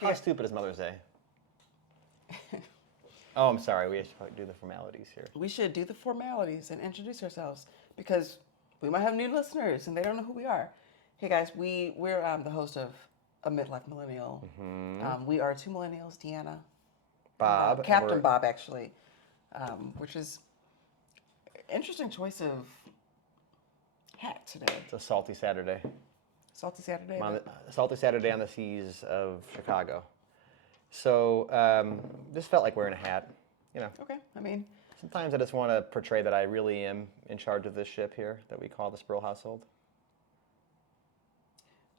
How stupid is Mother's Day? Oh, I'm sorry. We should probably do the formalities here. We should do the formalities and introduce ourselves because we might have new listeners and they don't know who we are. Hey guys, we're the host of Amid Life Millennial. We are two millennials, DeAnna, Bob. Captain Bob actually, which is interesting choice of hat today. It's a salty Saturday. Salty Saturday. Salty Saturday on the seas of Chicago. So this felt like wearing a hat, you know. Okay, I mean. Sometimes I just want to portray that I really am in charge of this ship here that we call the Sproul household.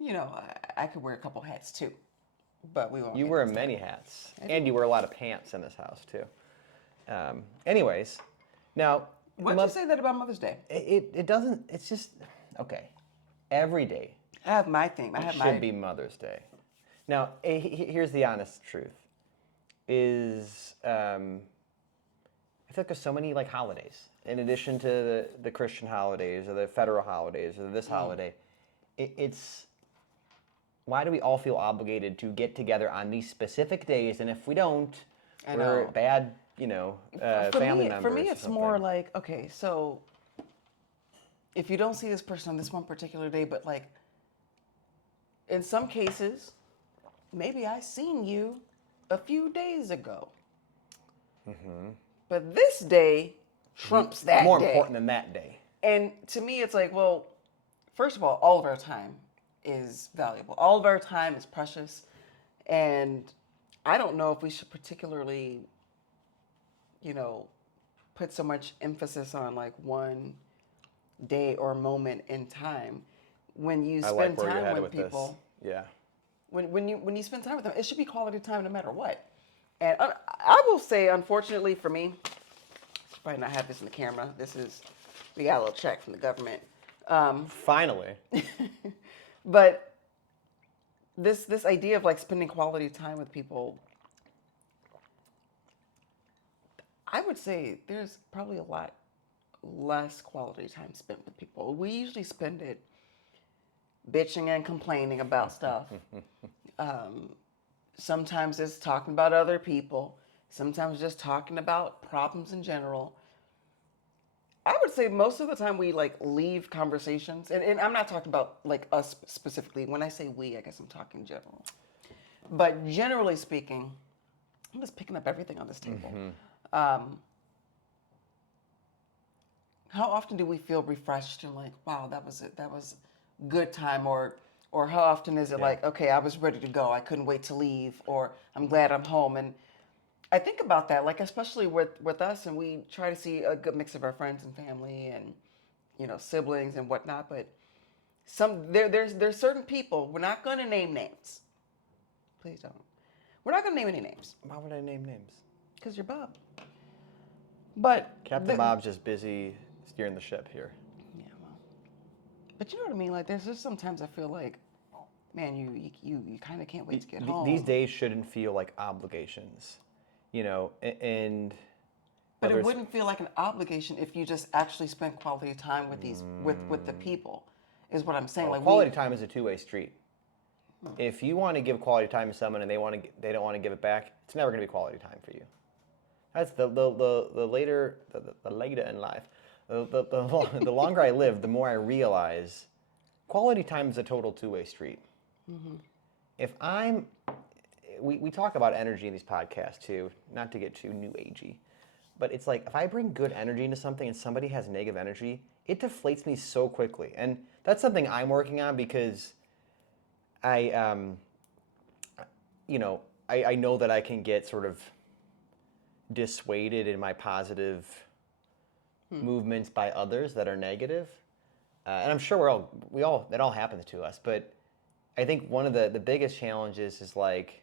You know, I could wear a couple hats too, but we won't. You wear many hats, and you wear a lot of pants in this house too. Anyways, now. Why did you say that about Mother's Day? It doesn't. It's just okay. Every day. I have my thing. Should be Mother's Day. Now, here's the honest truth: is I feel like there's so many like holidays in addition to the Christian holidays or the federal holidays or this holiday. It's why do we all feel obligated to get together on these specific days? And if we don't, we're bad, family members. For me, it's more like, okay, so if you don't see this person on this one particular day, but like in some cases, maybe I seen you a few days ago. Mm-hmm. But this day trumps that more day. Important than that day. And to me, it's like, well, first of all of our time is valuable. All of our time is precious. And I don't know if we should particularly, put so much emphasis on like one day or moment in time. When you spend time with people, yeah. When you spend time with them, it should be quality time no matter what. And I will say, unfortunately for me, probably not have this in the camera. We got a little check from the government. Finally. But this idea of like spending quality time with people, I would say there's probably a lot less quality time spent with people. We usually spend it bitching and complaining about stuff. Sometimes it's talking about other people. Sometimes just talking about problems in general. I would say most of the time we like leave conversations, and I'm not talking about like us specifically. When I say we, I guess I'm talking general. But generally speaking, I'm just picking up everything on this table. How often do we feel refreshed and like, wow, that was it. That was good time, or how often is it like, okay, I was ready to go. I couldn't wait to leave, or I'm glad I'm home. And I think about that, like especially with us, and we try to see a good mix of our friends and family and siblings and whatnot. But there's certain people, we're not going to name names. Please don't. We're not going to name any names. Why would I name names? Because you're Bob. But Captain Bob's just busy steering the ship here. Yeah, well. But you know what I mean? Like there's just sometimes I feel like, man, you kind of can't wait to get home. These days shouldn't feel like obligations, and. But it wouldn't feel like an obligation if you just actually spent quality time with with the people, is what I'm saying. Well, like quality time is a two-way street. If you want to give quality time to someone and they don't want to give it back, it's never going to be quality time for you. That's the later in life. The longer I live, the more I realize quality time is a total two-way street. Mm-hmm. If we talk about energy in these podcasts too, not to get too new agey, but it's like if I bring good energy into something and somebody has negative energy, it deflates me so quickly. And that's something I'm working on because I know that I can get sort of dissuaded in my positive movements by others that are negative. And I'm sure that all happens to us. But I think one of the biggest challenges is like,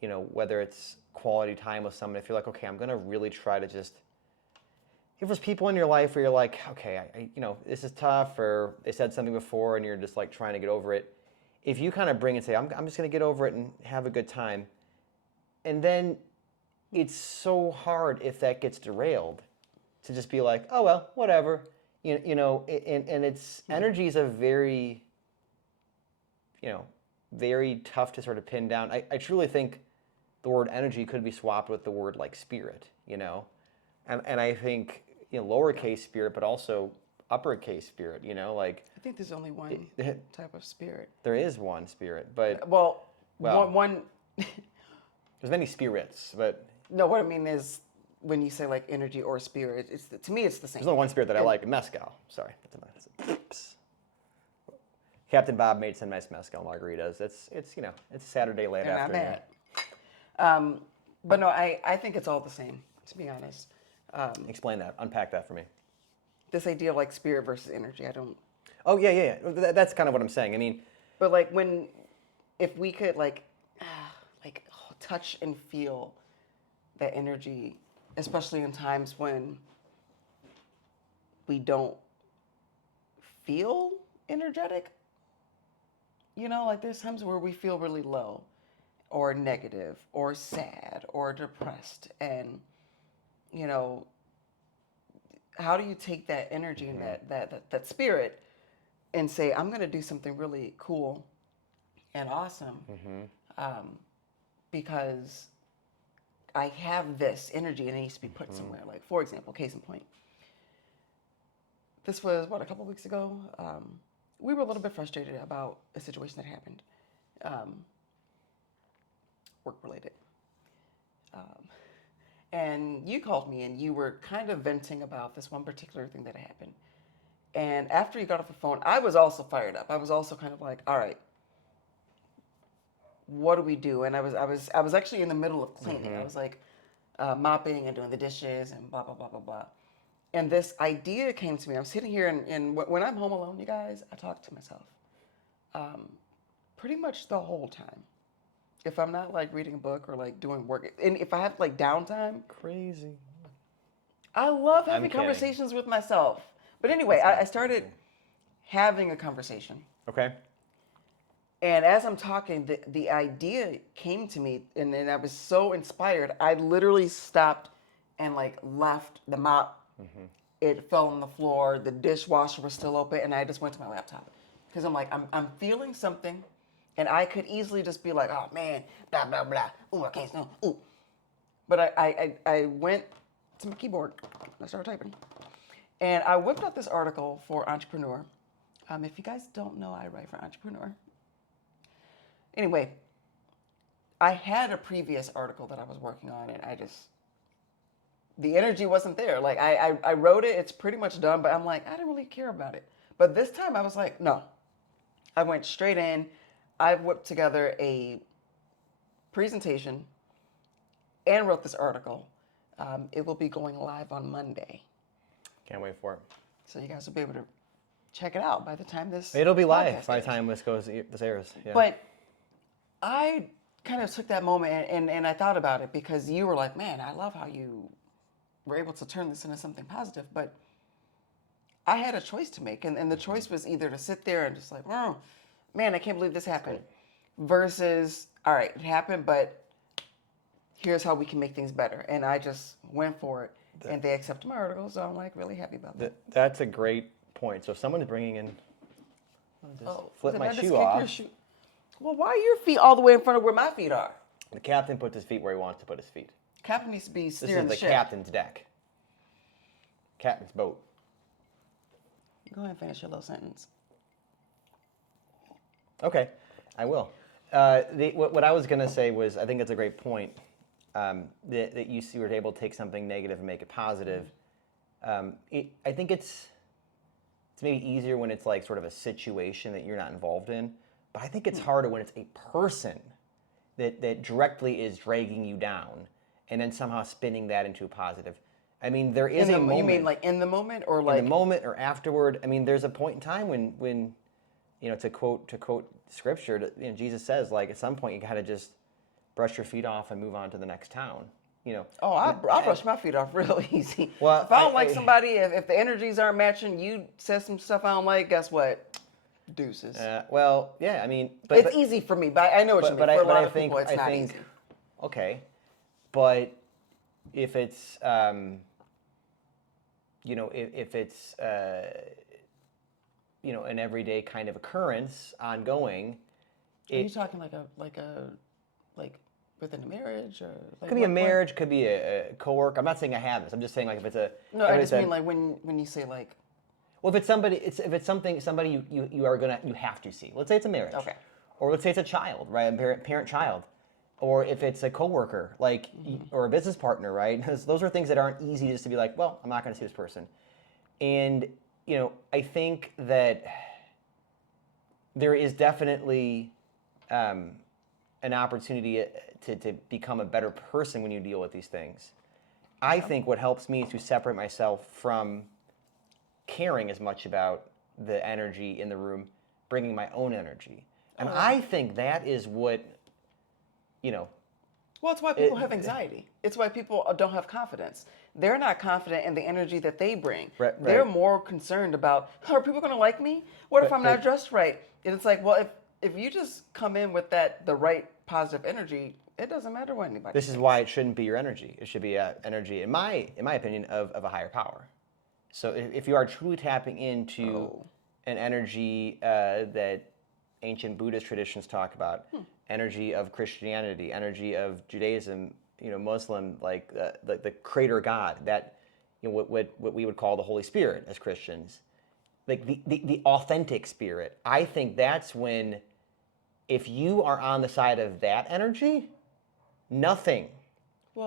whether it's quality time with someone, if you're like, okay, I'm going to really try to just, if there's people in your life where you're like, okay, this is tough, or they said something before and you're just like trying to get over it. If you kind of bring and say, I'm just going to get over it and have a good time. And then it's so hard if that gets derailed to just be like, oh, well, whatever. And it's energy is a very, very tough to sort of pin down. I truly think the word energy could be swapped with the word like spirit, and I think lowercase spirit, but also uppercase spirit, like I think there's only one type of spirit. there is one spirit, but Well, Well- one. there's many spirits, but No, what I mean is when you say like energy or spirit, to me it's the same. there's only one spirit that I like, mezcal. Sorry, oops. Captain Bob made some nice mezcal margaritas. It's it's a Saturday late And I'm afternoon. mad. But no, I think it's all the same, to be honest. Explain that. Unpack that for me. This idea of like spirit versus energy, I don't. Oh yeah. That's kind of what I'm saying. I mean, But like if we could like touch and feel that energy, especially in times when we don't feel energetic. Like there's times where we feel really low or negative or sad or depressed. And, how do you take that energy and that spirit and say, I'm going to do something really cool and awesome because I have this energy and it needs to be put somewhere. Like, for example, case in point. This was, a couple weeks ago. We were a little bit frustrated about a situation that happened, work-related. And you called me and you were kind of venting about this one particular thing that happened. And after you got off the phone, I was also fired up. I was also kind of like, all right, what do we do? And I was actually in the middle of cleaning. I was like mopping and doing the dishes and blah, blah, blah, blah, blah. And this idea came to me. I'm sitting here and when I'm home alone, you guys, I talk to myself pretty much the whole time. If I'm not like reading a book or like doing work, and if I have like downtime, crazy. I love having kidding. conversations with myself. But anyway, I started having a conversation. Okay. And as I'm talking, the idea came to me, and then I was so inspired, I literally stopped and like left the mop. It fell on the floor. The dishwasher was still open, and I just went to my laptop because I'm like, I'm feeling something, and I could easily just be like, oh man, blah blah blah. Ooh, I can't know. Ooh, but I went to my keyboard. I started typing, and I whipped up this article for Entrepreneur. If you guys don't know, I write for Entrepreneur. Anyway, I had a previous article that I was working on, and the energy wasn't there. Like, I wrote it, it's pretty much done, but I'm like, I didn't really care about it. But this time I was like, no. I went straight in. I whipped together a presentation and wrote this article. It will be going live on Monday. Can't wait for it. So you guys will be able to check it out by the time this It'll be live podcast by the time this airs. Yeah. But I kind of took that moment and I thought about it because you were like, man, I love how you were able to turn this into something positive. But I had a choice to make. And the choice was either to sit there and just like, oh, man, I can't believe this happened. Versus, all right, it happened, but here's how we can make things better. And I just went for it. And they accepted my article, so I'm like really happy about that. That's a great point. So if someone's bringing in, flip my shoe off. Well, why are your feet all the way in front of where my feet are? The captain puts his feet where he wants to put his feet. Captain needs to be This steering is the the ship. captain's deck. Captain's boat. Go ahead and finish your little sentence. Okay, I will. What I was going to say was, I think it's a great point that you were able to take something negative and make it positive. I think it's maybe easier when it's like sort of a situation that you're not involved in, but I think it's harder when it's a person that directly is dragging you down and then somehow spinning that into a positive. I mean, there is a moment. You mean like in the moment or like in the moment or afterward? I mean, there's a point in time when to quote scripture, Jesus says, like, at some point you got to just brush your feet off and move on to the next town. Oh, I'll brush my feet off real easy. Well, if I don't like somebody, if the energies aren't matching, you said some stuff I don't like, guess what? Deuces. Well, yeah, I mean, it's easy for me, but I know what you mean. For a lot of people, it's not easy. Okay, but if it's if it's an everyday kind of occurrence, ongoing, Are you talking like within a marriage or like could be a marriage, could be a coworker. I'm not saying I have this. I'm just saying like if it's a No, if I it's just mean like when you say like well, if it's somebody you have to see. Let's say it's a marriage. Okay. Or let's say it's a child, right? A parent child. Or if it's a coworker, like or a business partner, right? Those are things that aren't easy just to be like, well, I'm not going to see this person. And I think that there is definitely an opportunity to become a better person when you deal with these things. I think what helps me is to separate myself from caring as much about the energy in the room, bringing my own energy. And I think that is what, well, it's why people have anxiety. It's why people don't have confidence. They're not confident in the energy that they bring. Right. They're more concerned about, are people going to like me? What if I'm not dressed right? And it's like, well, if you just come in with the right positive energy, it doesn't matter what anybody this is thinks. why it shouldn't be your energy. It should be energy, in my opinion, of a higher power. So if you are truly tapping into an energy that ancient Buddhist traditions talk about, energy of Christianity, energy of Judaism, Muslim, like the creator God, that what we would call the Holy Spirit as Christians, like the authentic spirit. I think that's when, if you are on the side of that energy, nothing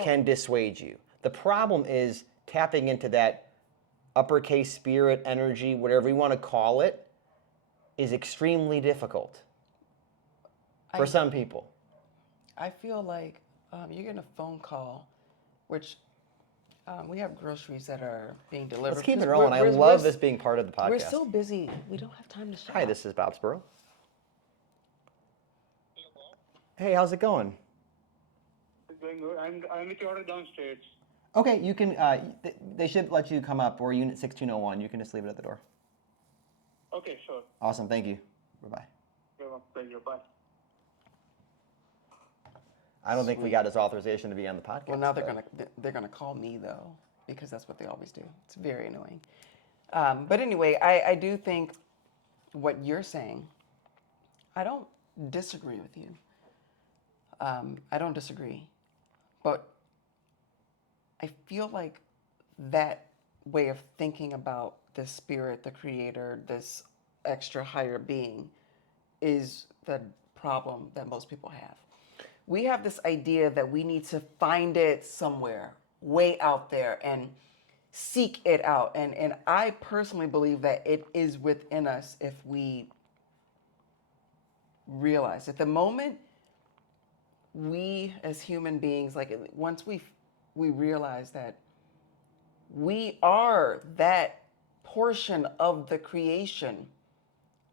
can dissuade you. The problem is tapping into that uppercase spirit energy, whatever you want to call it, is extremely difficult for some people. I feel like you're getting a phone call, which we have groceries that are being delivered. Let's keep it rolling. I love this being part of the podcast. We're so busy. We don't have time to shop. Hi, this is Bob Spurl. Hey, how's it going? It's going good. I'm with your order downstairs. Okay, you can. They should let you come up, or Unit 1601. You can just leave it at the door. Okay, sure. Awesome. Thank you. Bye bye. Pleasure. Bye. I don't think we got his authorization to be on the podcast. Well, now they're gonna call me though, because that's what they always do. It's very annoying. But anyway, I do think what you're saying, I don't disagree with you. I don't disagree, but I feel like that way of thinking about the spirit, the creator, this extra higher being, is the problem that most people have. We have this idea that we need to find it somewhere, way out there, and seek it out. And I personally believe that it is within us if we realize it. The moment we as human beings, like once we realize that we are that portion of the creation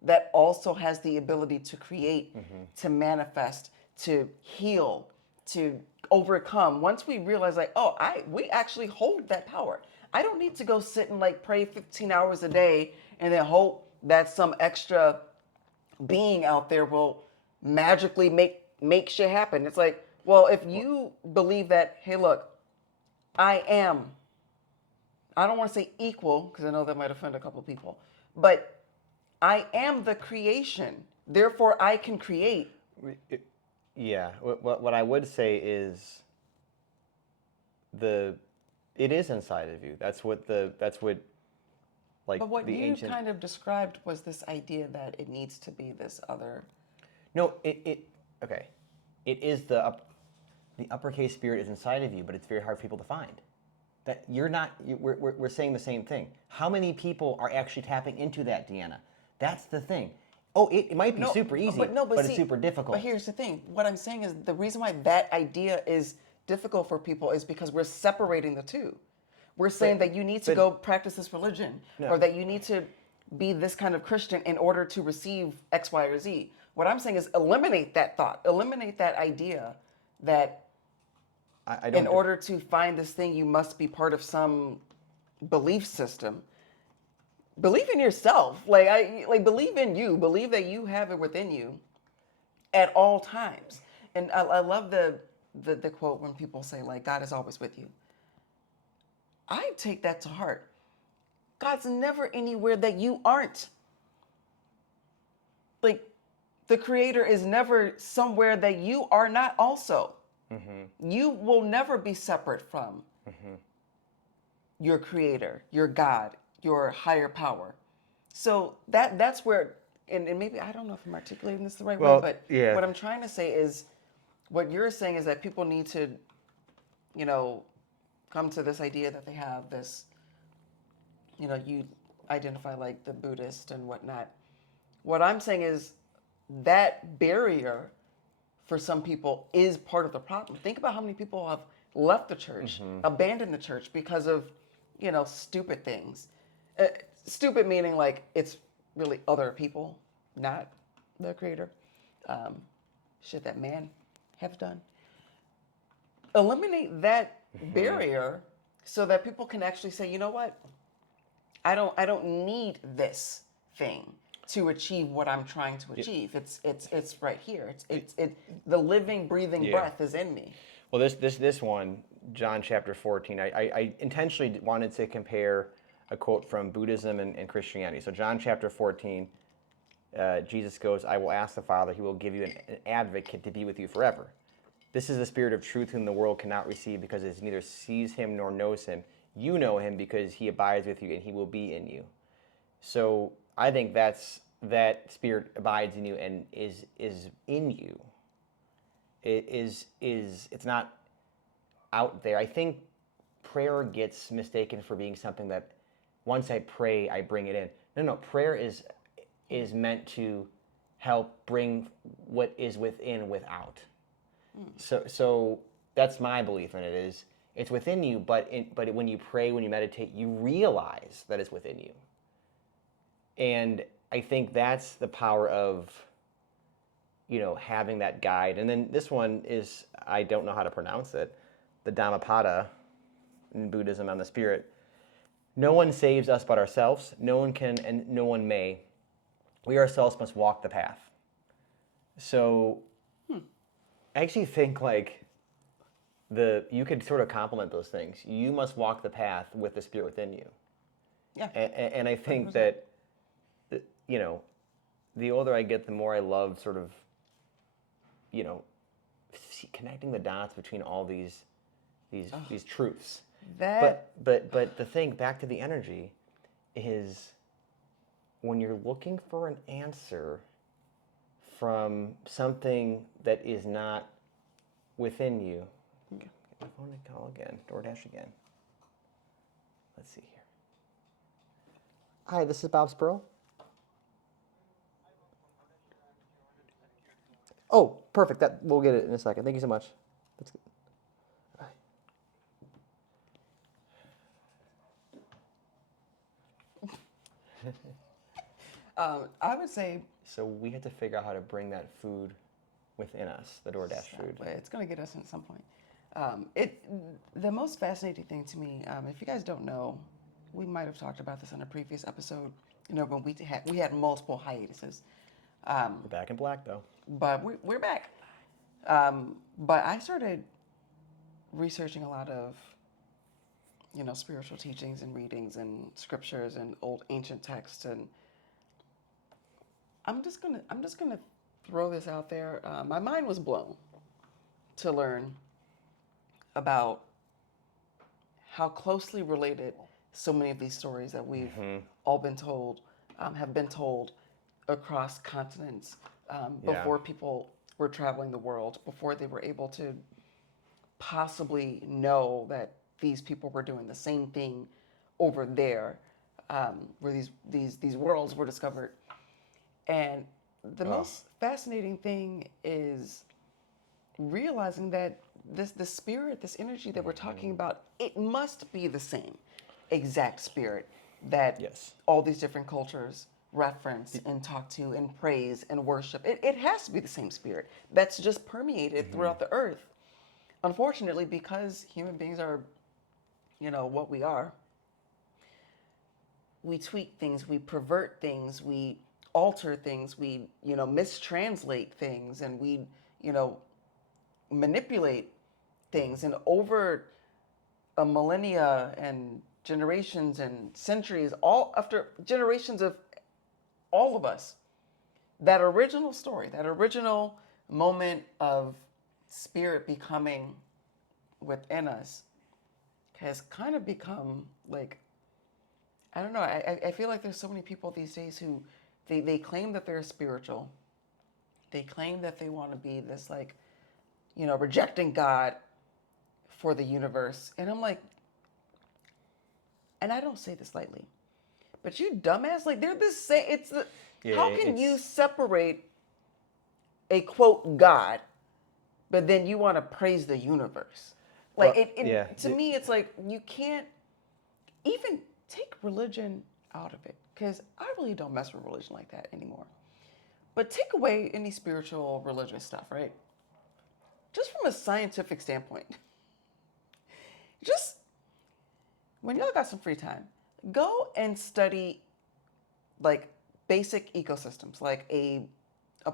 that also has the ability to create, to manifest, to heal, to overcome. Once we realize like, oh, we actually hold that power. I don't need to go sit and like pray 15 hours a day and then hope that some extra being out there will magically make shit happen. It's like, well, if you believe that, hey, look, I don't want to say equal, because I know that might offend a couple people, but I am the creation. Therefore, I can create. Yeah. What I would say is it is inside of you. That's what like But what the you ancient. kind of described was this idea that it needs to be this other. No, okay. It is the uppercase spirit is inside of you, but it's very hard for people to find. That you're not. We're saying the same thing. How many people are actually tapping into that, DeAnna? That's the thing. Oh, it might be super easy, but it's super difficult. But here's the thing. What I'm saying is the reason why that idea is difficult for people is because we're separating the two. We're saying that you need to go practice this religion, or that you need to be this kind of Christian in order to receive X, Y, or Z. What I'm saying is eliminate that thought, eliminate that idea that in order to find this thing, you must be part of some belief system. Believe in yourself. Like believe in you. Believe that you have it within you at all times. And I love the quote when people say like God is always with you. I take that to heart. God's never anywhere that you aren't. Like the creator is never somewhere that you are not also. You will never be separate from your creator, your God, your higher power. So that's where, and maybe I don't know if I'm articulating this the right way, but yeah. what I'm trying to say is, what you're saying is that people need to, come to this idea that they have this, you identify like the Buddhist and whatnot. What I'm saying is that barrier for some people is part of the problem. Think about how many people have left the church, abandoned the church because of, stupid things. Stupid meaning like it's really other people, not the creator. Shit that man have done. Eliminate that barrier so that people can actually say, you know what? I don't need this thing to achieve what I'm trying to achieve. It's right here. It's the living, breathing breath is in me. Well, this one, John chapter 14, I intentionally wanted to compare a quote from Buddhism and Christianity. So John chapter 14, Jesus goes, I will ask the Father, he will give you an advocate to be with you forever. This is the Spirit of truth whom the world cannot receive because it neither sees him nor knows him. You know him because he abides with you and he will be in you. So I think that Spirit abides in you and is in you. It's not out there. I think prayer gets mistaken for being something that once I pray, I bring it in. No, prayer is meant to help bring what is within without. So that's my belief in it. It's within you, but when you pray, when you meditate, you realize that it's within you. And I think that's the power of, having that guide. And then this one is, I don't know how to pronounce it, the Dhammapada in Buddhism on the Spirit. No one saves us but ourselves. No one can and no one may. We ourselves must walk the path. So I actually think like you could sort of complement those things. You must walk the path with the Spirit within you. Yeah. And I think 100%. That, the older I get, the more I love sort of, connecting the dots between all these truths. But the thing, back to the energy, is when you're looking for an answer from something that is not within you. Get my phone to call again. DoorDash again. Let's see here. Hi, this is Bob Spurl. Oh, perfect. We'll get it in a second. Thank you so much. That's good. I would say. So we had to figure out how to bring that food within us, the DoorDash food. It's going to get us at some point. The most fascinating thing to me, if you guys don't know, we might have talked about this in a previous episode. When we had multiple hiatuses. We're back in black though. But we're back. But I started researching a lot of, spiritual teachings and readings and scriptures and old ancient texts, and I'm just gonna throw this out there. My mind was blown to learn about how closely related so many of these stories that we've all been told have been told across continents before people were traveling the world, before they were able to possibly know that these people were doing the same thing over there, where these worlds were discovered. And the most fascinating thing is realizing that the spirit, this energy that we're talking about, it must be the same exact spirit that all these different cultures reference and talk to and praise and worship. It has to be the same spirit that's just permeated throughout the earth. Unfortunately, because human beings are, what we are, we tweak things, we pervert things, we alter things, we, mistranslate things, and we, manipulate things. And over a millennia and generations and centuries, all after generations of all of us that original story, that original moment of spirit becoming within us has kind of become like, I don't know, I feel like there's so many people these days who they claim that they're spiritual. They claim that they want to be this like, rejecting God for the universe. And I'm like, and I don't say this lightly, but you dumbass, like they're the same. How can you separate a quote God, but then you want to praise the universe? Like to me, it's like you can't even take religion out of it, because I really don't mess with religion like that anymore. But take away any spiritual religious stuff, right? Just from a scientific standpoint, just when y'all got some free time, go and study like basic ecosystems, like a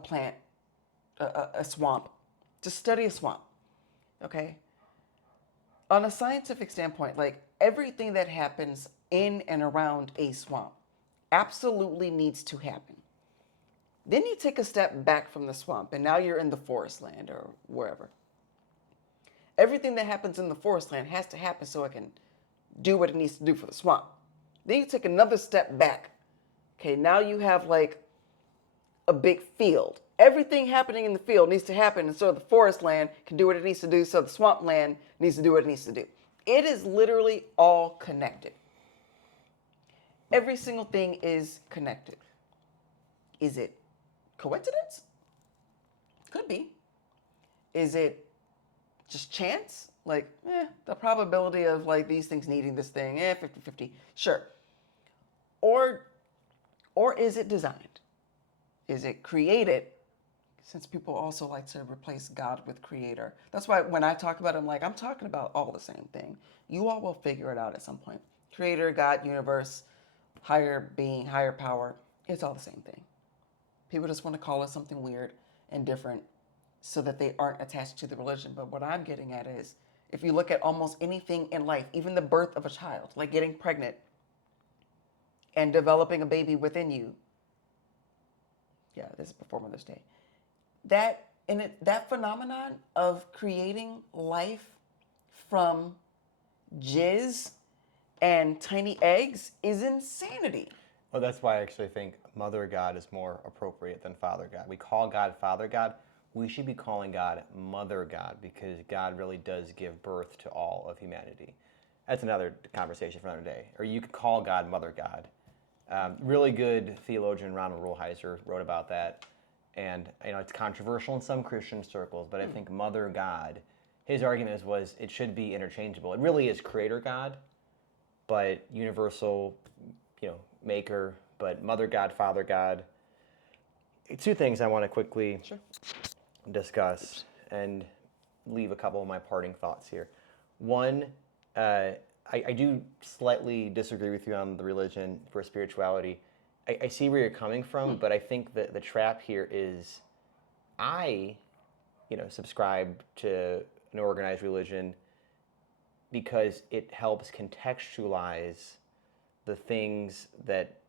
plant, a swamp. Just study a swamp, okay? On a scientific standpoint, like everything that happens in and around a swamp absolutely needs to happen. Then you take a step back from the swamp, and now you're in the forest land or wherever. Everything that happens in the forest land has to happen so it can do what it needs to do for the swamp. Then you take another step back. Okay, now you have like a big field. Everything happening in the field needs to happen, and so the forest land can do what it needs to do, so the swamp land needs to do what it needs to do. It is literally all connected. Every single thing is connected. Is it coincidence? Could be. Is it just chance? Like, the probability of like these things needing this thing, 50-50. Sure. Or is it designed? Is it created? Since people also like to replace God with creator. That's why when I talk about it, I'm talking about all the same thing. You all will figure it out at some point. Creator, God, universe, higher being, higher power. It's all the same thing. People just want to call it something weird and different so that they aren't attached to the religion. But what I'm getting at is, if you look at almost anything in life, even the birth of a child, like getting pregnant and developing a baby within you. Yeah, this is before Mother's Day. That phenomenon of creating life from jizz and tiny eggs is insanity. Well, that's why I actually think Mother God is more appropriate than Father God. We call God Father God. We should be calling God Mother God, because God really does give birth to all of humanity. That's another conversation for another day. Or you could call God Mother God. Really good theologian Ronald Rolheiser wrote about that. And it's controversial in some Christian circles, but I think Mother God, his argument was it should be interchangeable. It really is Creator God, but universal, Maker, but Mother God, Father God. Two things I want to quickly discuss and leave a couple of my parting thoughts here. One, I do slightly disagree with you on the religion for spirituality. I see where you're coming from, but I think that the trap here is I, subscribe to an organized religion because it helps contextualize the things that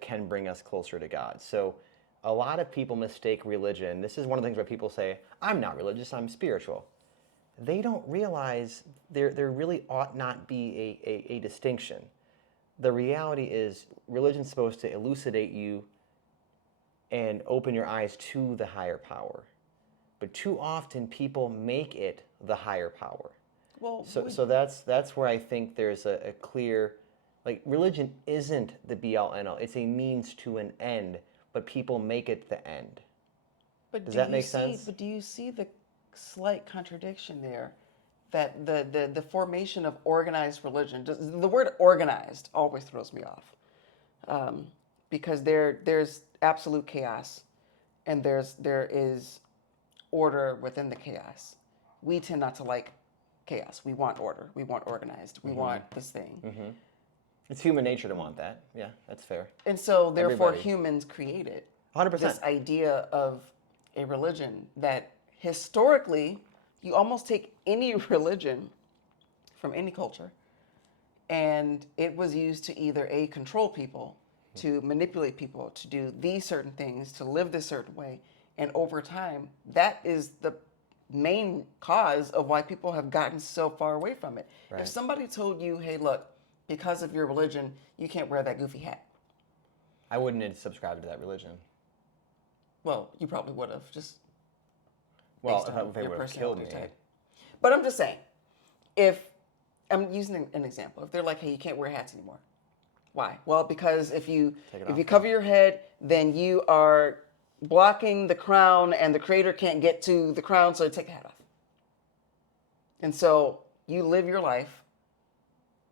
can bring us closer to God. So a lot of people mistake religion. This is one of the things where people say, I'm not religious, I'm spiritual. They don't realize there really ought not be a distinction. The reality is religion's supposed to elucidate you and open your eyes to the higher power. But too often people make it the higher power. Well, so that's where I think there's a clear, like, religion isn't the be-all, end-all. It's a means to an end, but people make it the end. Does that make sense? But do you see the slight contradiction there? That the formation of organized religion, the word organized always throws me off, because there's absolute chaos, and there is order within the chaos. We tend not to like chaos. We want order. We want organized. We want this thing. Mm-hmm. It's human nature to want that. Yeah, that's fair. And so therefore Everybody. Humans created 100%. this idea of a religion that historically, you almost take any religion from any culture, and it was used to either control people to manipulate people, to do these certain things, to live this certain way. And over time, that is the main cause of why people have gotten so far away from it. Right. If somebody told you, hey, look, because of your religion, you can't wear that goofy hat. I wouldn't have subscribed to that religion. Well, you probably would have, just Well, based on if they your would have killed me. personality type. But I'm just saying, if I'm using an example, if they're like, hey, you can't wear hats anymore. Why? Well, because if you cover your head, then you are blocking the crown, and the creator can't get to the crown, so take the hat off. And so you live your life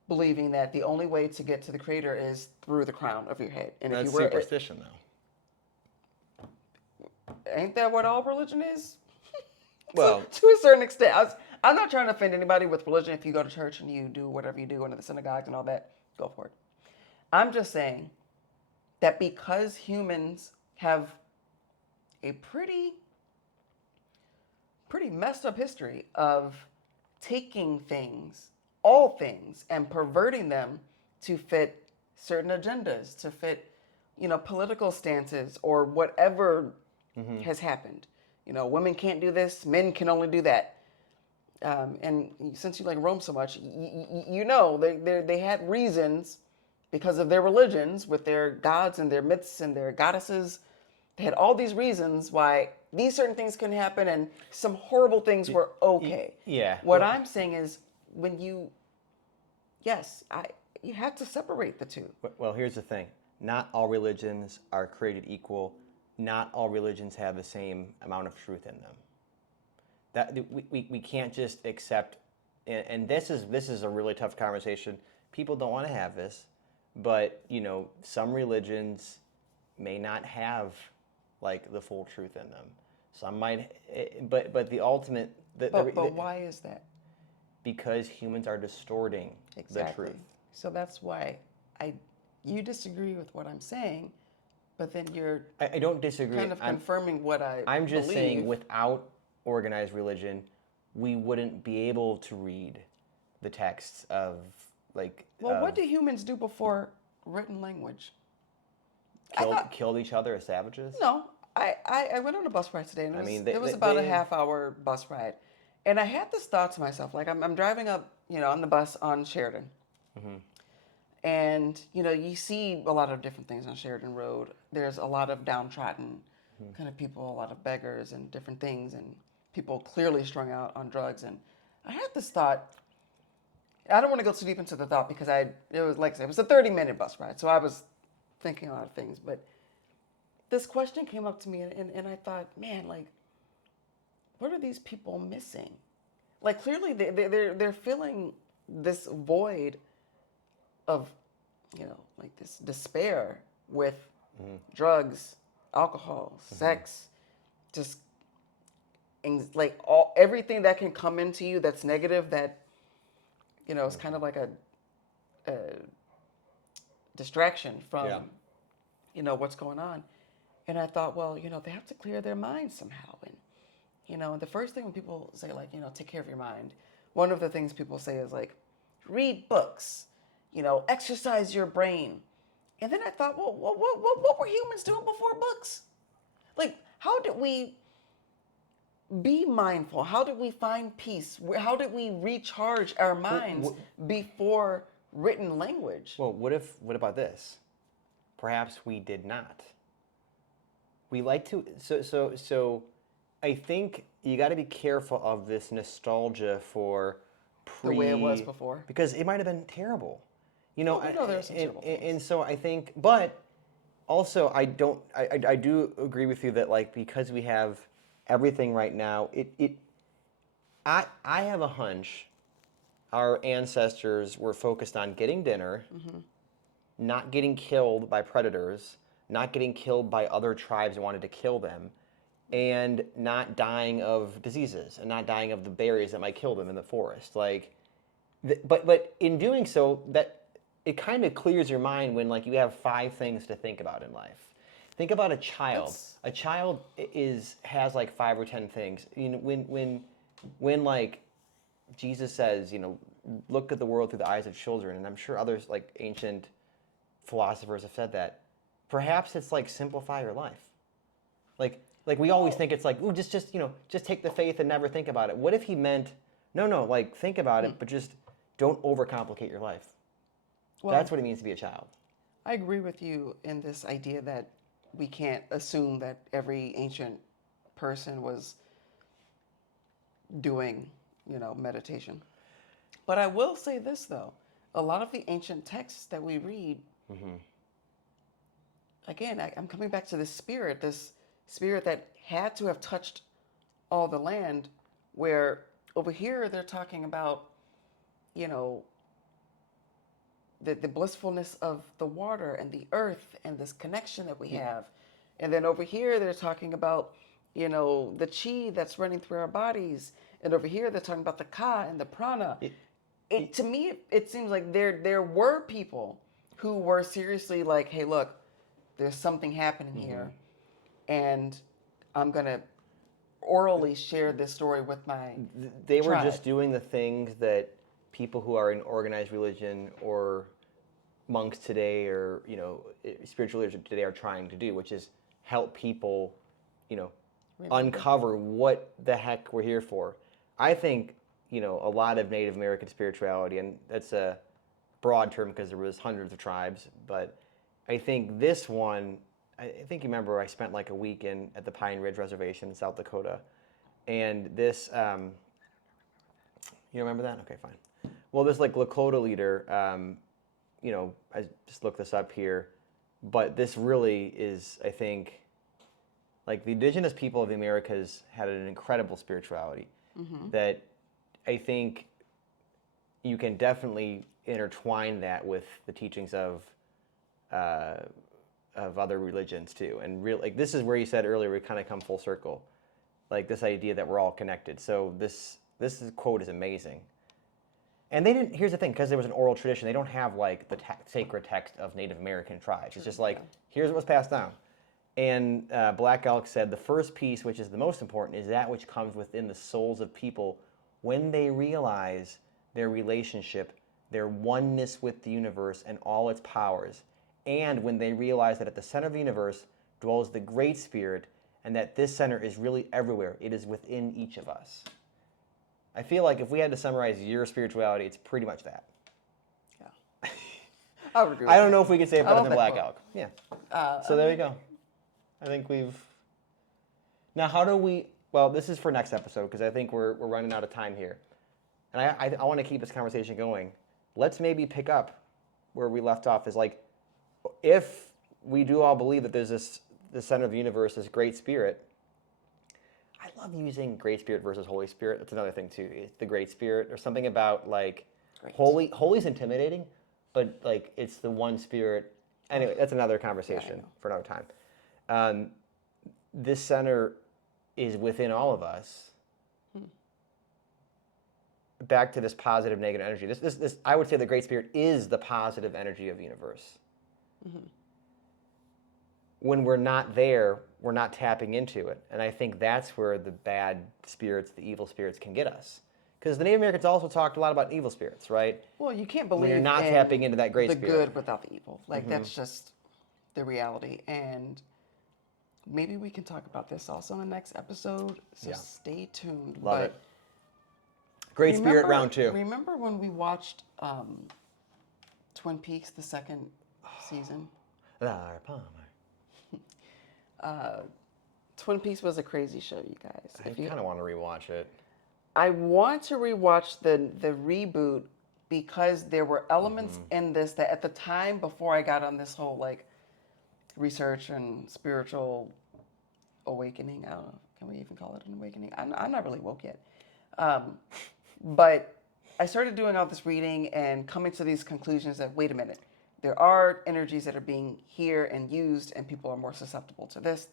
believing that the only way to get to the creator is through the crown of your head. And That's if you wear superstition, though. ain't that what all religion is? Well, to a certain extent. I'm not trying to offend anybody with religion. If you go to church and you do whatever you do into the synagogues and all that, go for it. I'm just saying that because humans have a pretty messed up history of taking things, all things, and perverting them to fit certain agendas, to fit, political stances or whatever has happened. Women can't do this, men can only do that. And since you like Rome so much, they had reasons because of their religions with their gods and their myths and their goddesses. They had all these reasons why these certain things couldn't happen and some horrible things were okay. Yeah. What I'm saying is you have to separate the two. Well, here's the thing. Not all religions are created equal. Not all religions have the same amount of truth in them. That we can't just accept, and this is a really tough conversation. People don't want to have this, but some religions may not have like the full truth in them. Some might, but the ultimate. But why is that? Because humans are distorting the truth. So that's why you disagree with what I'm saying, but then you're I don't disagree. kind of confirming what I'm just believe. saying without organized religion, we wouldn't be able to read the texts of like. Well, what do humans do before written language? Killed each other as savages? No, I went on a bus ride today, and it was about a half-hour bus ride, and I had this thought to myself, like I'm driving up, on the bus on Sheridan, and you see a lot of different things on Sheridan Road. There's a lot of downtrodden kind of people, a lot of beggars and different things, and people clearly strung out on drugs. And I had this thought. I don't want to go too deep into the thought because it was like I said, it was a 30-minute bus ride, so I was thinking a lot of things. But this question came up to me, and I thought, man, like, what are these people missing? Like, clearly they're filling this void of, like this despair with drugs, alcohol, sex, just like everything that can come into you that's negative, that it's kind of like a distraction from what's going on. And I thought, well, they have to clear their minds somehow. And the first thing when people say, like, take care of your mind, one of the things people say is like, read books, exercise your brain. And then I thought, well, what were humans doing before books? Like, how did we be mindful? How did we find peace? How did we recharge our minds before written language? Well, what about this? Perhaps we did not. We like to, so I think you got to be careful of this nostalgia for the way it was before. Because it might have been terrible. We know there are some terrible things. And so I think, but also I do agree with you that, like, because we have everything right now, I have a hunch our ancestors were focused on getting dinner, not getting killed by predators, not getting killed by other tribes who wanted to kill them, and not dying of diseases and not dying of the berries that might kill them in the forest. Like, but in doing so, that it kind of clears your mind when, like, you have 5 things to think about in life. Think about a child. A child has like 5 or 10 things. When like Jesus says, look at the world through the eyes of children, and I'm sure others, like ancient philosophers, have said that. perhaps it's like simplify your life. Like we always think it's like, ooh, just take the faith and never think about it. What if he meant, no, like think about it, but just don't overcomplicate your life. Well, That's what it means to be a child. I agree with you in this idea that we can't assume that every ancient person was doing, meditation. But I will say this, though. A lot of the ancient texts that we read, again, I'm coming back to this spirit that had to have touched all the land, where over here they're talking about, the blissfulness of the water and the earth and this connection that we have. And then over here they're talking about, the chi that's running through our bodies. And over here they're talking about the ka and the prana. To me, it seems like there were people who were seriously like, hey, look, there's something happening here. And I'm going to orally share this story with my They were tribe. just doing the things that people who are in organized religion or monks today or, spiritual leaders today are trying to do, which is help people, uncover what the heck we're here for. I think, a lot of Native American spirituality, and that's a broad term because there was hundreds of tribes, but I think this one, I think you remember I spent like a week at the Pine Ridge Reservation in South Dakota, and this, you remember that? Okay, fine. Well, this like Lakota leader, I just looked this up here, but this really is, I think, like the indigenous people of the Americas had an incredible spirituality that I think you can definitely intertwine that with the teachings of other religions too. And like this is where you said earlier we kind of come full circle, like this idea that we're all connected. So this quote is amazing. And they didn't. Here's the thing, because there was an oral tradition, they don't have like the sacred text of Native American tribes. It's just like here's what was passed down. And Black Elk said the first piece, which is the most important, is that which comes within the souls of people when they realize their relationship, their oneness with the universe and all its powers, and when they realize that at the center of the universe dwells the Great Spirit, and that this center is really everywhere. It is within each of us. I feel like if we had to summarize your spirituality, it's pretty much that. Yeah. I would agree with I don't that. know if we could say it I better love than that Black quote. Elk. Yeah. So there you go. I think we've... Now, how do we... Well, this is for next episode, because I think we're running out of time here. And I want to keep this conversation going. Let's maybe pick up where we left off, is like, if we do all believe that there's this center of the universe, this Great Spirit... I love using Great Spirit versus Holy Spirit. That's another thing too. The Great Spirit, or something about like Holy's intimidating, but like it's the one Spirit. Anyway, that's another conversation for another time. This center is within all of us. Back to this positive, negative energy. This I would say the Great Spirit is the positive energy of the universe. When we're not there, we're not tapping into it. And I think that's where the bad spirits, the evil spirits can get us. Because the Native Americans also talked a lot about evil spirits, right? Well, you can't believe When you're not in tapping into that Great the Spirit. good without the evil. Like that's just the reality. And maybe we can talk about this also in the next episode. So stay tuned. Love it. Great Spirit round 2. Remember when we watched Twin Peaks, the second season? Laura Palmer. Twin Peaks was a crazy show, you guys. I kind of want to rewatch it. I want to rewatch the reboot because there were elements in this that at the time before I got on this whole like research and spiritual awakening, I don't know, can we even call it an awakening? I'm not really woke yet. But I started doing all this reading and coming to these conclusions that, wait a minute, there are energies that are being here and used, and people are more susceptible to this.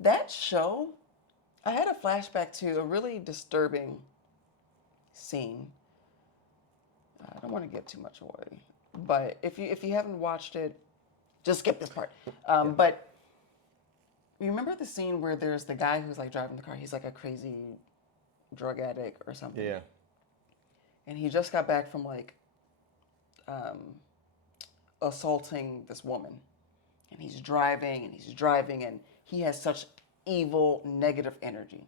That show, I had a flashback to a really disturbing scene. I don't want to give too much away, but if you haven't watched it, just skip this part. But you remember the scene where there's the guy who's like driving the car? He's like a crazy drug addict or something. Yeah. And he just got back from like assaulting this woman. and he's driving and he's driving, and he has such evil, negative energy.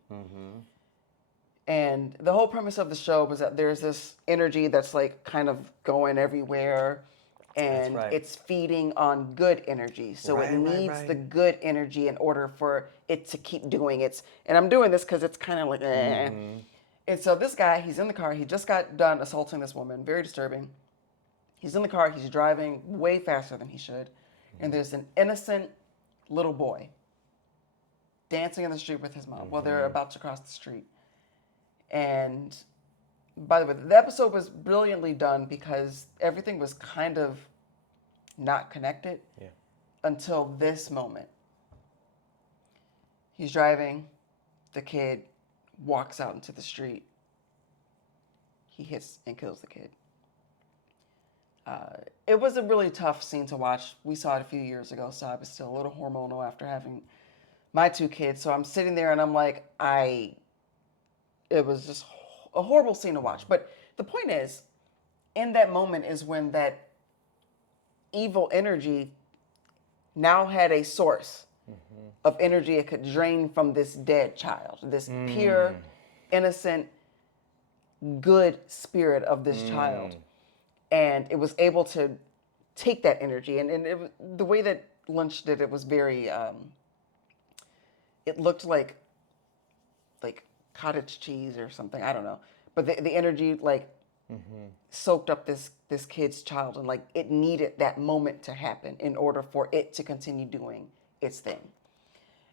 And the whole premise of the show was that there's this energy that's like kind of going everywhere, and right. it's feeding on good energy. So it Right, right, needs the right. good energy in order for it to keep doing its. And I'm doing this because it's kind of like, And so this guy, he's in the car. He just got done assaulting this woman. Very disturbing. He's in the car. He's driving way faster than he should. And there's an innocent little boy dancing in the street with his mom while they're about to cross the street. And by the way, the episode was brilliantly done because everything was kind of not connected until this moment. He's driving. The kid walks out into the street. He hits and kills the kid. It was a really tough scene to watch. We saw it a few years ago, so I was still a little hormonal after having my 2 kids. So I'm sitting there and I'm like, it was just a horrible scene to watch. But the point is, in that moment is when that evil energy now had a source of energy it could drain from this dead child, this pure, innocent, good spirit of this child. And it was able to take that energy. And the way that Lynch did it was very, it looked like cottage cheese or something. I don't know. But the energy soaked up this kid's child, and like it needed that moment to happen in order for it to continue doing its thing.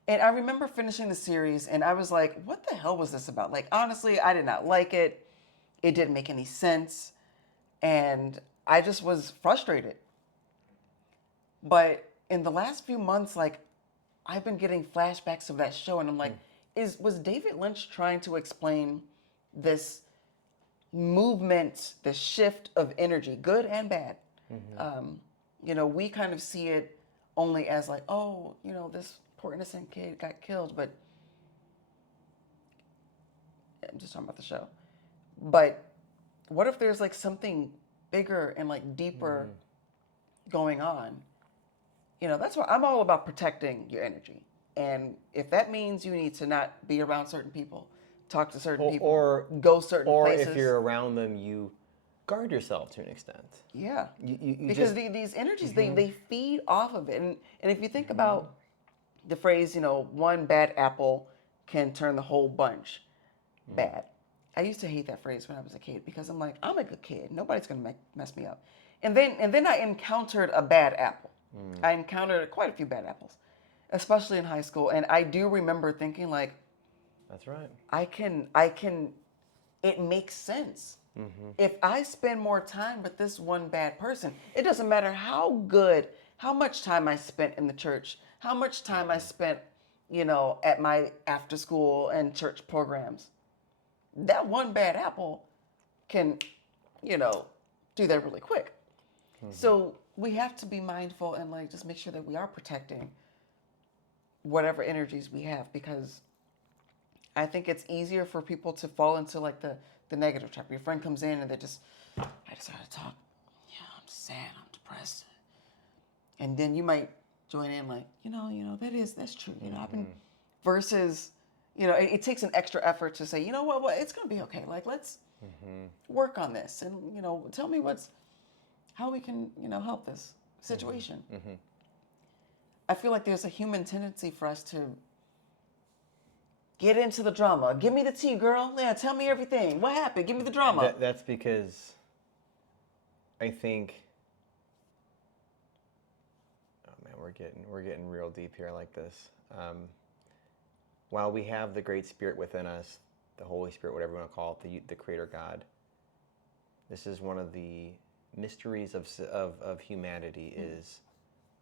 And I remember finishing the series and I was like, what the hell was this about? Like, honestly, I did not like it. It didn't make any sense. And I just was frustrated. But in the last few months, like, I've been getting flashbacks of that show, and I'm like, was David Lynch trying to explain this movement, the shift of energy, good and bad? We kind of see it only as like, oh, this poor innocent kid got killed, but I'm just talking about the show. But what if there's like something bigger and like deeper going on? That's why I'm all about protecting your energy. And if that means you need to not be around certain people, talk to certain people, or go certain places. Or if you're around them, you guard yourself to an extent. Yeah. You because these energies, they feed off of it. And if you think about the phrase, one bad apple can turn the whole bunch bad. I used to hate that phrase when I was a kid because I'm like, I'm a good kid. Nobody's going to mess me up. And then I encountered a bad apple. I encountered quite a few bad apples, especially in high school. And I do remember thinking like, that's right. It makes sense. If I spend more time with this one bad person, it doesn't matter how much time I spent in the church, how much time I spent, at my after school and church programs. That one bad apple can, do that really quick. So we have to be mindful and like just make sure that we are protecting whatever energies we have, because I think it's easier for people to fall into like the negative trap. Your friend comes in and I just gotta talk. Yeah, I'm sad, I'm depressed. And then you might join in like, that's true. I've been, versus, it takes an extra effort to say, well, it's gonna be okay. Like, let's work on this and, tell me how we can, help this situation. I feel like there's a human tendency for us to get into the drama. Give me the tea, girl. Yeah, tell me everything. What happened? Give me the drama. That's because I think, oh man, we're getting real deep here like this. While we have the great spirit within us, the Holy Spirit, whatever you want to call it, the Creator God, this is one of the mysteries of humanity is,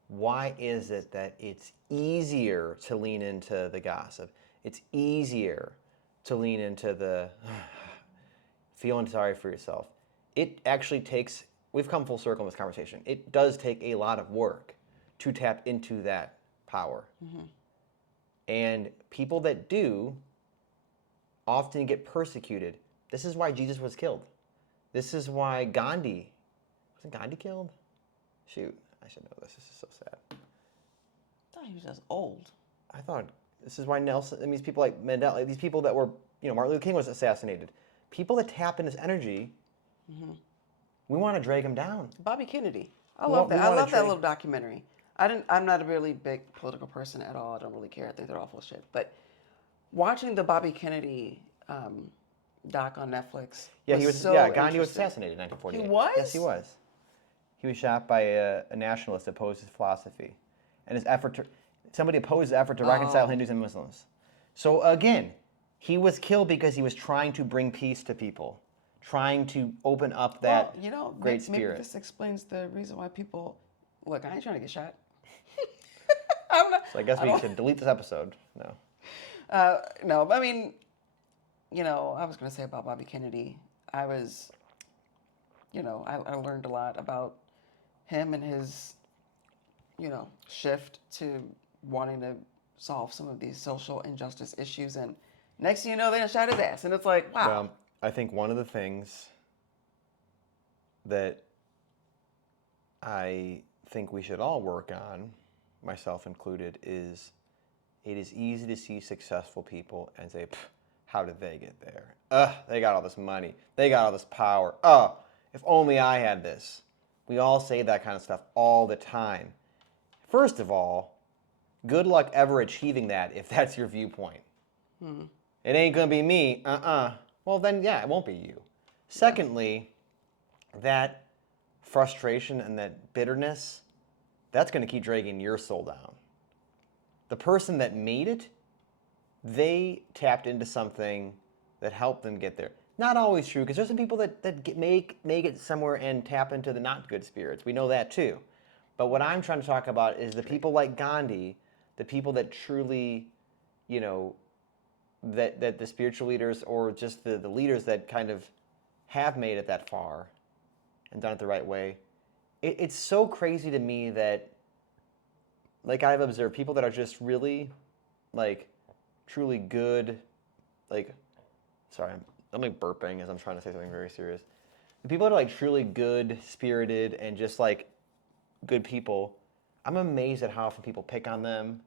why is it that it's easier to lean into the gossip? It's easier to lean into the feeling sorry for yourself. It actually takes, we've come full circle in this conversation, it does take a lot of work to tap into that power. And people that do often get persecuted. This is why Jesus was killed. This is why Gandhi, wasn't Gandhi killed? Shoot, I should know this. This is so sad. thought he was just old. I thought this is why Nelson, these people like Mandela, like these people that were, Martin Luther King was assassinated. People that tap in this energy, we want to drag them down. Bobby Kennedy. I We love want- that. we I wanna love that drag- little documentary. I'm not a really big political person at all. I don't really care. I think they're all full of shit. But watching the Bobby Kennedy doc on Netflix. Yeah, he was. so Yeah, Gandhi was interesting. assassinated in 1948. He was? Yes, he was. He was shot by a nationalist that opposed his philosophy, and somebody opposed his effort to reconcile Hindus and Muslims. So again, he was killed because he was trying to bring peace to people, trying to open up that great spirit. Maybe this explains the reason why people look. I ain't trying to get shot. I'm not, So I guess we should delete this episode. No. no, I mean, I was going to say about Bobby Kennedy. I was, I learned a lot about him and his, shift to wanting to solve some of these social injustice issues. And next thing you know, they done shot his ass. And it's like, wow. Well, I think one of the things that I think we should all work on, myself included, is it is easy to see successful people and say, how did they get there? They got all this money. They got all this power. If only I had this. We all say that kind of stuff all the time. First of all, good luck ever achieving that if that's your viewpoint. It ain't gonna be me. Well, then, yeah, it won't be you. Secondly, that frustration and that bitterness, that's gonna keep dragging your soul down. The person that made it, they tapped into something that helped them get there. Not always true, because there's some people that make it somewhere and tap into the not good spirits. We know that too. But what I'm trying to talk about is the people like Gandhi, the people that truly, that the spiritual leaders or just the leaders that kind of have made it that far and done it the right way. It's so crazy to me that, like, I've observed people that are just really, like, truly good, like, sorry, I'm like burping as I'm trying to say something very serious. The people that are like truly good spirited and just like good people, I'm amazed at how often people pick on them.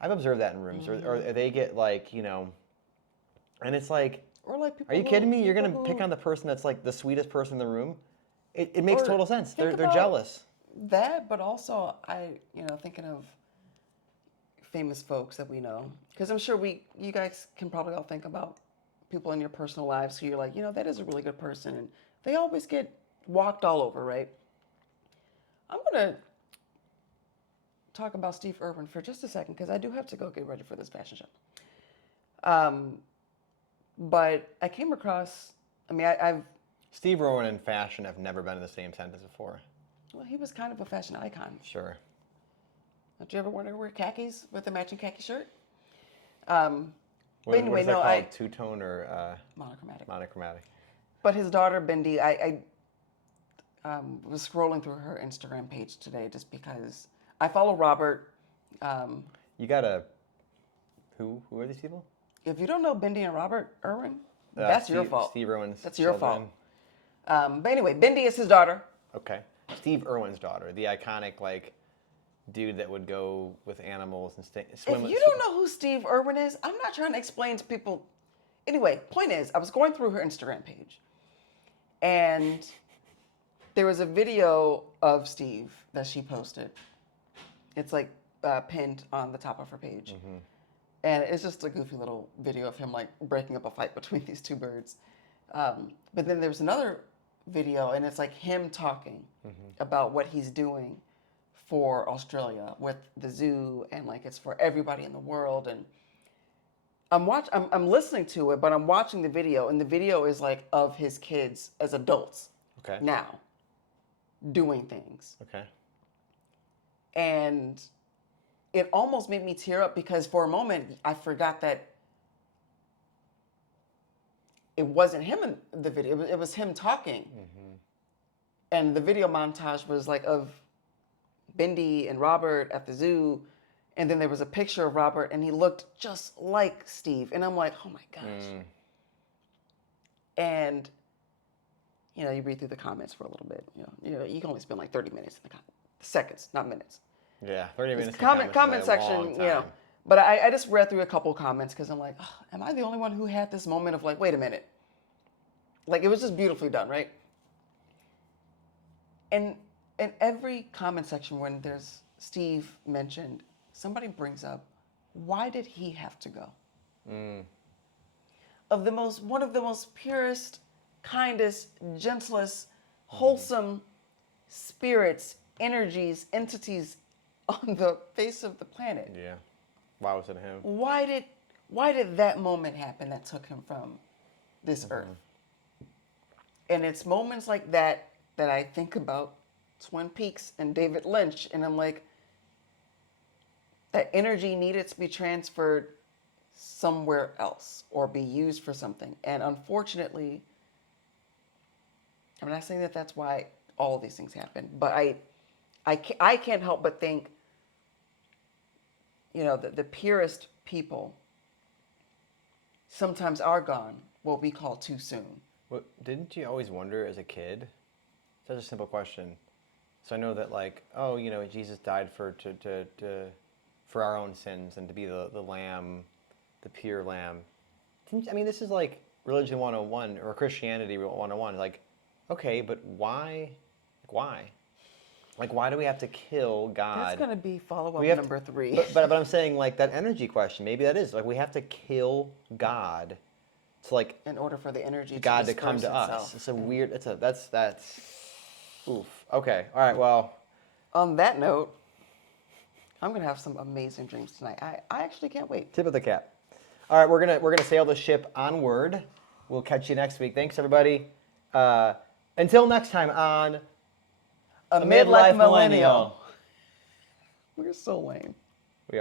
I've observed that in rooms, or they get like, and it's like, Or like people are you kidding me? You're gonna people pick on the person that's like the sweetest person in the room? It makes Or total sense. think They're about jealous. that, but also thinking of famous folks that we know, because I'm sure you guys can probably all think about people in your personal lives who you're like, that is a really good person, and they always get walked all over, right? I'm gonna talk about Steve Irwin for just a second because I do have to go get ready for this fashion show. But I came across, I've Steve Irwin and fashion have never been in the same sentence before. well, he was kind of a fashion icon. Sure. Don't you ever want to wear khakis with a matching khaki shirt? What anyway, is that no, called? Two-tone or monochromatic. monochromatic? But his daughter, Bindi, I was scrolling through her Instagram page today just because I follow Robert. You gotta. Who are these people? If you don't know Bindi and Robert Irwin, that's your fault. Steve Irwin's That's your children. fault. But anyway, Bindi is his daughter. Okay. Steve Irwin's daughter, the iconic like dude that would go with animals and swim. If you don't know who Steve Irwin is, I'm not trying to explain to people. Anyway, point is, I was going through her Instagram page, and there was a video of Steve that she posted. It's like pinned on the top of her page. And it's just a goofy little video of him like breaking up a fight between these two birds. But then there's another video, and it's like him talking about what he's doing for Australia with the zoo, and like it's for everybody in the world. And I'm listening to it, but I'm watching the video, and the video is like of his kids as adults Okay. now doing things. Okay. And it almost made me tear up because for a moment I forgot that it wasn't him in the video. It was him talking. And the video montage was like of Bindi and Robert at the zoo. And then there was a picture of Robert and he looked just like Steve. And I'm like, oh my gosh. And, you read through the comments for a little bit. You can only spend like 30 minutes in the comments. Seconds, not minutes. Yeah, 30 minutes. in Comment comments is a section, long you know. time. But I just read through a couple comments because I'm like, oh, am I the only one who had this moment of like, wait a minute? Like it was just beautifully done, right? And in every comment section when there's Steve mentioned, somebody brings up, why did he have to go? One of the most purest, kindest, gentlest, wholesome spirits, energies, entities on the face of the planet. Yeah. Why was it him? Why did that moment happen that took him from this earth? And it's moments like that that I think about Twin Peaks and David Lynch, and I'm like, that energy needed to be transferred somewhere else or be used for something. And unfortunately, I'm not saying that that's why all of these things happen, but I can't help but think, you know, the purest people sometimes are gone, what we call too soon. Well, didn't you always wonder as a kid? Such a simple question. So I know that, like, oh, you know, Jesus died for our own sins and to be the lamb, the pure lamb. I mean, this is like religion 101 or Christianity 101. Like, okay, but why? Why? Like, why do we have to kill God? That's going to be follow-up We have number 3. But I'm saying, like, that energy question, maybe that is, like, we have to kill God to, like, in order for the energy God to come disperse to itself. us. It's a weird, that's, oof. Okay, all right, well. On that note, I'm going to have some amazing dreams tonight. I actually can't wait. Tip of the cap. All right, we're gonna sail the ship onward. We'll catch you next week. Thanks, everybody. Until next time on Amid Life Millennial. We're so lame.